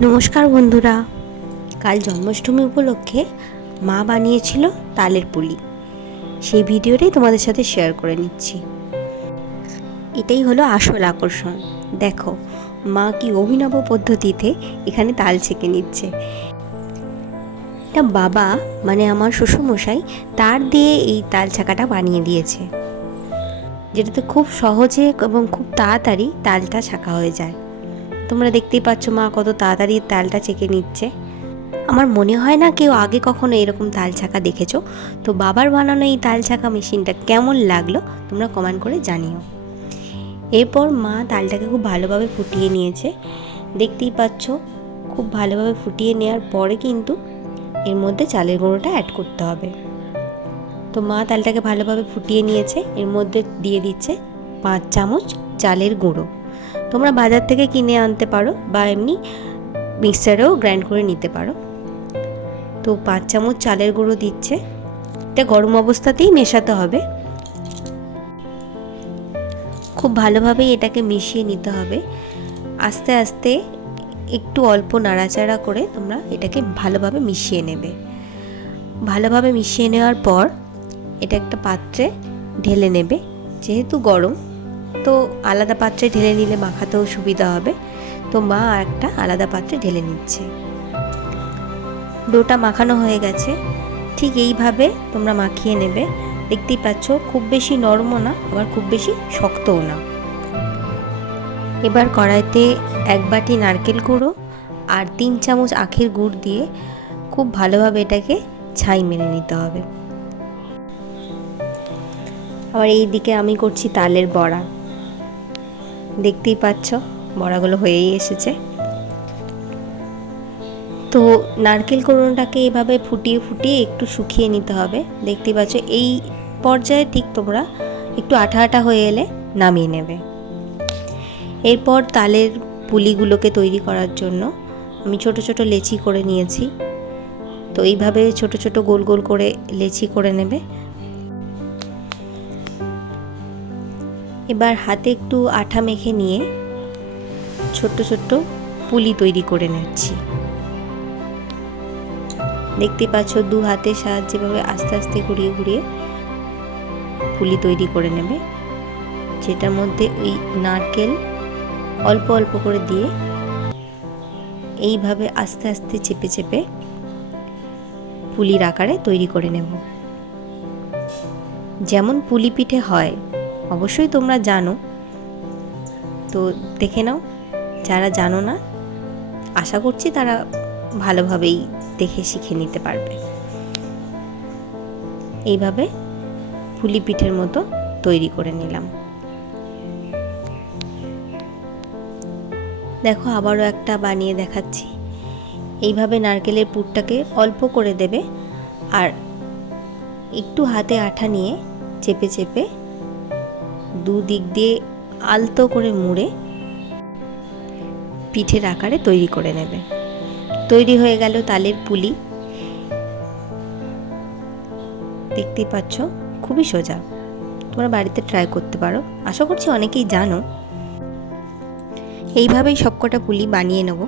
নমস্কার বন্ধুরা। কাল জন্মাষ্টমী উপলক্ষে মা বানিয়েছিল তালের পুলি। সেই ভিডিওটাই তোমাদের সাথে শেয়ার করে নিচ্ছি। এটাই হলো আসল আকর্ষণ। দেখো, মা কি অভিনব পদ্ধতিতে এখানে তাল ছেঁকে নিচ্ছে। এটা বাবা মানে আমার শ্বশুরমশাই, তার দিয়ে এই তাল ছাকাটা বানিয়ে দিয়েছে। যেটাতে খুব সহজে এবং খুব তাড়াতাড়ি তালটা ছাঁকা হয়ে যায়। তোমরা দেখতেই পাচ্ছ মা কত তাড়াতাড়ি তালটা চেকে নিচ্ছে। আমার মনে হয় না কেউ আগে কখনো এরকম তাল ছাকা দেখেছ। তো বাবার বানানো এই তাল ছাকা মেশিনটা কেমন লাগল তোমরা কমেন্ট করে জানিও। এরপর মা তালটাকে খুব ভালোভাবে ফুটিয়ে নিয়েছে। দেখতেই পাচ্ছ, খুব ভালোভাবে ফুটিয়ে নেওয়ার পরে কিন্তু এর মধ্যে চালের গুঁড়োটা অ্যাড করতে হবে। তো মা তালটাকে ভালোভাবে ফুটিয়ে নিয়েছে, এর মধ্যে দিয়ে দিচ্ছে পাঁচ চামচ চালের গুঁড়ো। তোমরা বাজার থেকে কিনে আনতে পারো বা এমনি মিক্সারেও গ্রাইন্ড করে নিতে পারো। তো পাঁচ চামচ চালের গুঁড়ো দিচ্ছে। এটা গরম অবস্থাতেই মেশাতে হবে। খুব ভালোভাবেই এটাকে মিশিয়ে নিতে হবে। আস্তে আস্তে একটু অল্প নাড়াচাড়া করে তোমরা এটাকে ভালোভাবে মিশিয়ে নেবে। ভালোভাবে মিশিয়ে নেওয়ার পর এটা একটা পাত্রে ঢেলে নেবে। যেহেতু গরম তো আলাদা পাত্রে ঢেলে নিলে মাখাতেও সুবিধা হবে। তো মা একটা আলাদা পাত্রে ঢেলে নিচ্ছে। ডোটা মাখানো হয়ে গেছে। ঠিক এইভাবে তোমরা মাখিয়ে নেবে। দেখতেই পাচ্ছ, খুব বেশি নরমও না, আবার খুব বেশি শক্তও না। এবার কড়াইতে এক বাটি নারকেল গুঁড়ো আর তিন চামচ আখের গুড় দিয়ে খুব ভালোভাবে এটাকে ছাই মেরে নিতে হবে। আবার এই দিকে আমি করছি তালের বড়া। দেখতেই পাচ্ছ, বড়াগুলো হয়েই এসেছে। তো নারকেল কোড়নটাকে এভাবে ফুটিয়ে ফুটিয়ে একটু শুকিয়ে নিতে হবে। দেখতেই পাচ্ছ, এই পর্যায়ে ঠিক তোমরা একটু আঠা আঠা হয়ে এলে নামিয়ে নেবে। এরপর তালের পুলিগুলোকে তৈরি করার জন্য আমি ছোট ছোট লেচি করে নিয়েছি। তো এইভাবে ছোট ছোট গোল গোল করে লেচি করে নেবে। এবার হাতে একটু আঠা মেখে নিয়ে ছোট্ট ছোট্ট পুলি তৈরি করে নিচ্ছি। দেখতে পাচ্ছ দু হাতের সাহায্যে ভাবে আস্তে আস্তে ঘুরিয়ে ঘুরিয়ে পুলি তৈরি করে নেবে। যেটার মধ্যে ওই নারকেল অল্প অল্প করে দিয়ে এইভাবে আস্তে আস্তে চেপে চেপে পুলির আকারে তৈরি করে নেব। যেমন পুলি পিঠে হয় অবশ্যই তোমরা জানো। তো দেখে নাও, যারা জানো না, আশা করছি তারা ভালোভাবেই দেখে শিখে নিতে পারবে। এইভাবে পুলি পিঠের মতো তৈরি করে নিলাম। দেখো, আবারও একটা বানিয়ে দেখাচ্ছি। এইভাবে নারকেলের পুরটাকে অল্প করে দেবে আর একটু হাতে আঠা নিয়ে চেপে চেপে দুদিক দিয়ে আলতো করে মুড়ে পিঠের আকারে তৈরি করে নেবে। তৈরি হয়ে গেল তালের পুলি। দেখতেই পাচ্ছ, খুবই সোজা। তোমরা বাড়িতে ট্রাই করতে পারো। আশা করছি অনেকেই জানো। এইভাবেই সবকটা পুলি বানিয়ে নেব।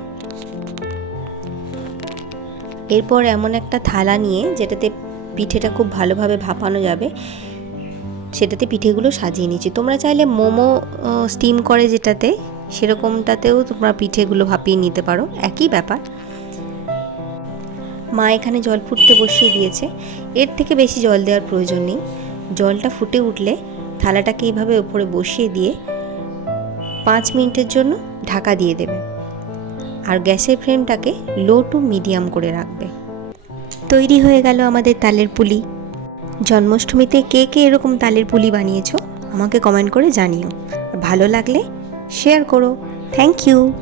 এরপর এমন একটা থালা নিয়ে, যেটাতে পিঠেটা খুব ভালোভাবে ভাপানো যাবে। সেটাতে পিঠেগুলো সাজিয়ে নিচ্ছি। তোমরা চাইলে মোমো স্টিম করে যেটাতে, সেরকমটাতেও তোমরা পিঠেগুলো ভাপিয়ে নিতে পারো। একই ব্যাপার। মা এখানে জল ফুটতে বসিয়ে দিয়েছে। এর থেকে বেশি জল দেওয়ার প্রয়োজন নেই। জলটা ফুটে উঠলে থালাটাকে এইভাবে ওপরে বসিয়ে দিয়ে পাঁচ মিনিটের জন্য ঢাকা দিয়ে দেবে। আর গ্যাসের ফ্লেমটাকে লো টু মিডিয়াম করে রাখবে। তৈরি হয়ে গেল আমাদের তালের পুলি। জন্মাষ্টমীতে কে কে এরকম তালের পুলি বানিয়েছো, আমাকে কমেন্ট করে জানিও। ভালো লাগলে শেয়ার করো। Thank you